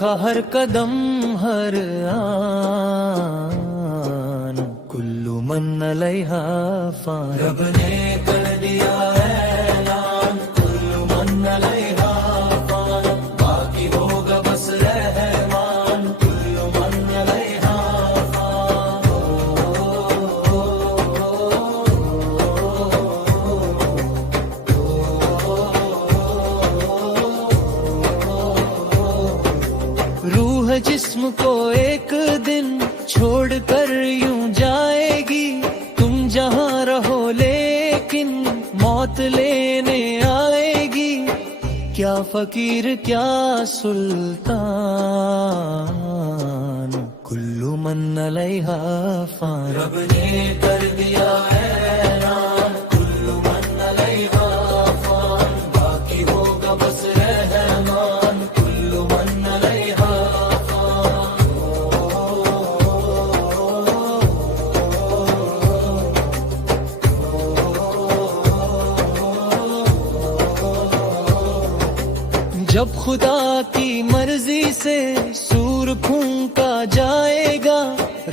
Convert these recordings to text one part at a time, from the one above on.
دیکھا ہر قدم ہر آن، کلو من علیہا فان، رب نے کر دیا اعلان، کلو من علیہا فان، باقی ہوگا بس رحمان، کلو من علیہا فان۔ روح جسم کو ایک دن چھوڑ کر یوں جائے گی، تم جہاں رہو لیکن موت لینے آئے گی، کیا فقیر کیا سلطان، کلو من علیہا فان، رب نے کر دیا اعلان، کلو من علیہا فان، باقی ہوگا بس رحمان، کلو من علیہا فان۔ جب خدا کی مرضی سے سور پھونکا جائے گا،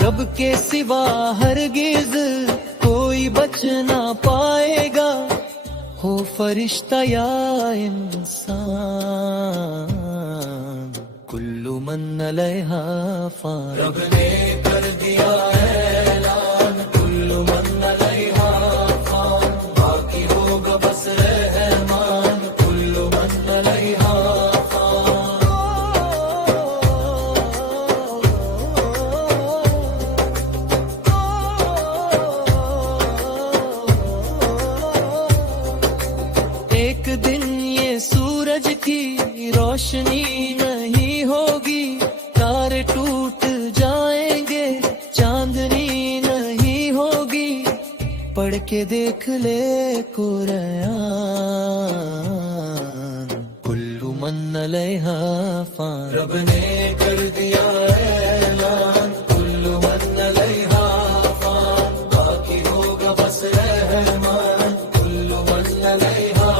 رب کے سوا ہرگز کوئی بچ نہ پائے گا، ہو فرشتہ یا انسان، کلو من علیہا فان، رب نے کر دیا اعلان، کلو من علیہا فان، باقی ہوگا بس رحمان، کلو من علیہا ایک دن یہ سورج کی روشنی نہیں ہوگی، تارے ٹوٹ جائیں گے، چاندنی نہیں ہوگی، پڑھ کے دیکھ لے قرآن، کلو من علیہا فان، رب نے کر دیا اعلان، کلو من علیہا فان، باقی ہوگا بس رحمان، کلو من علیہا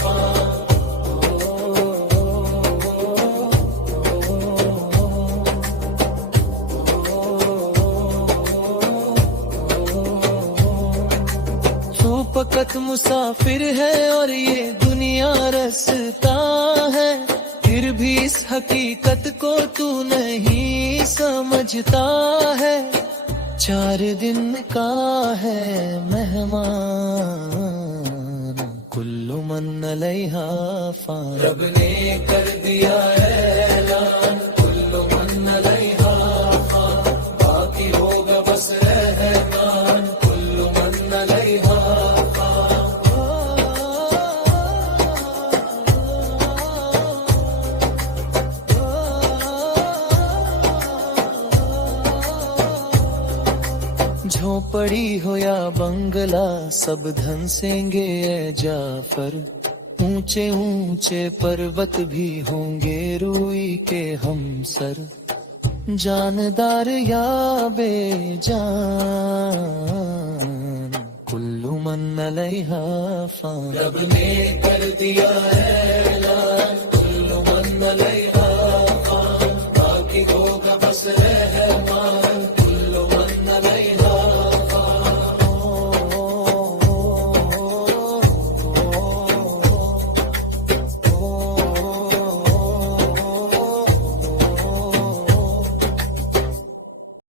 فان۔ تو فقط مسافر ہے اور یہ دنیا رستا ہے، پھر بھی اس حقیقت کو تو نہیں سمجھتا ہے، 4 دن کا ہے مہمان، کلو من علیہا فان، رب نے کر دیا اعلان، کلو من علیہا فان، باقی ہوگا بس رحمان، کلو من علیہا فان۔ جھونپڑی ہو یا بنگلہ سب دھنسیں گے اے جعفر، اونچے اونچے پروت بھی ہوں گے روئی کے ہم سر، جاندار یا بے جان، کلو من علیہا فان، رب نے کر دیا اعلان، کلو من علیہا فان، باقی ہوگا بس رحمان۔